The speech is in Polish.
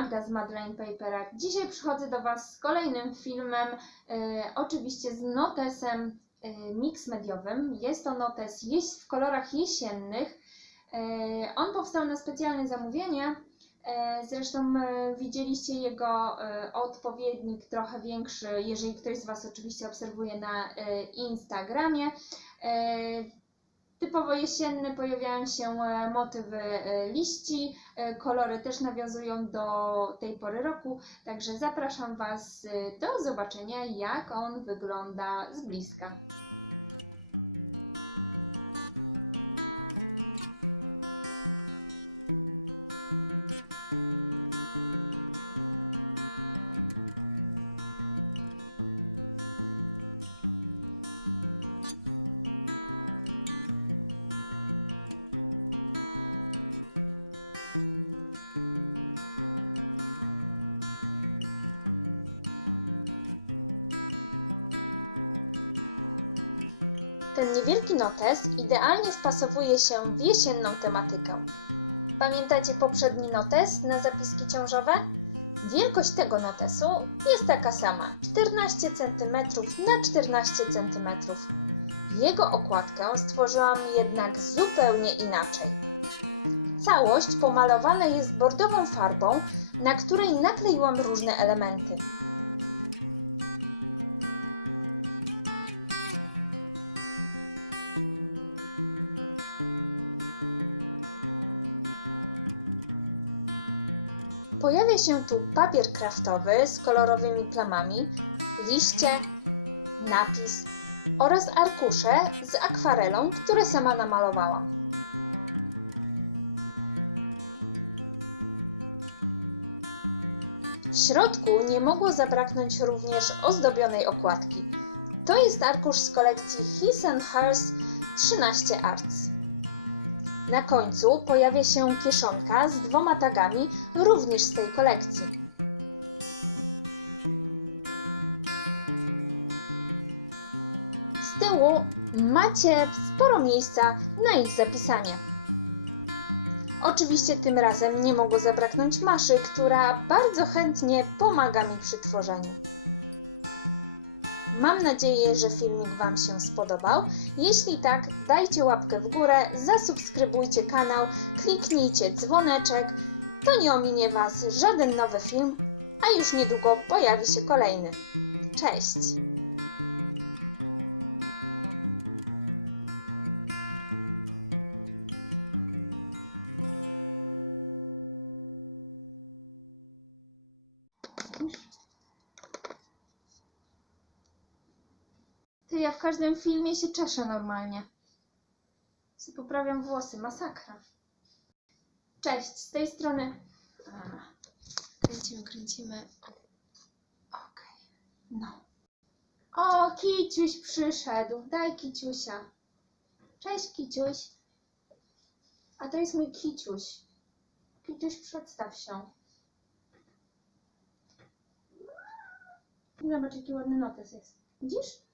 Magda z Madeleine Papera. Dzisiaj przychodzę do Was z kolejnym filmem, e, oczywiście z notesem e, mix mediowym. Jest to notes jeś- w kolorach jesiennych. E, on powstał na specjalne zamówienie. Zresztą widzieliście jego odpowiednik trochę większy, jeżeli ktoś z Was oczywiście obserwuje na Instagramie. Typowo jesienny pojawiają się e, motywy e, liści, e, kolory też nawiązują do tej pory roku, także zapraszam Was do zobaczenia, jak on wygląda z bliska. Ten niewielki notes idealnie wpasowuje się w jesienną tematykę. Pamiętacie poprzedni notes na zapiski ciążowe? Wielkość tego notesu jest taka sama 14 cm na 14 cm. Jego okładkę stworzyłam jednak zupełnie inaczej. Całość pomalowana jest bordową farbą, na której nakleiłam różne elementy. Pojawia się tu papier kraftowy z kolorowymi plamami, liście, napis oraz arkusze z akwarelą, które sama namalowałam. W środku nie mogło zabraknąć również ozdobionej okładki. To jest arkusz z kolekcji His and Hers 13 Arts. Na końcu pojawia się kieszonka z dwoma tagami, również z tej kolekcji. Z tyłu macie sporo miejsca na ich zapisanie. Oczywiście tym razem nie mogło zabraknąć Maszy, która bardzo chętnie pomaga mi przy tworzeniu. Mam nadzieję, że filmik Wam się spodobał. Jeśli tak, dajcie łapkę w górę, zasubskrybujcie kanał, kliknijcie dzwoneczek, to nie ominie Was żaden nowy film, a już niedługo pojawi się kolejny. Cześć! Ty, ja w każdym filmie się czeszę normalnie. Se poprawiam włosy, masakra. Cześć, z tej strony. Kręcimy, kręcimy. Okej, no. O, Kiciuś przyszedł. Daj Kiciusia. Cześć, Kiciuś. A to jest mój Kiciuś. Kiciuś, przedstaw się. Zobacz, jaki ładny notes jest. Widzisz?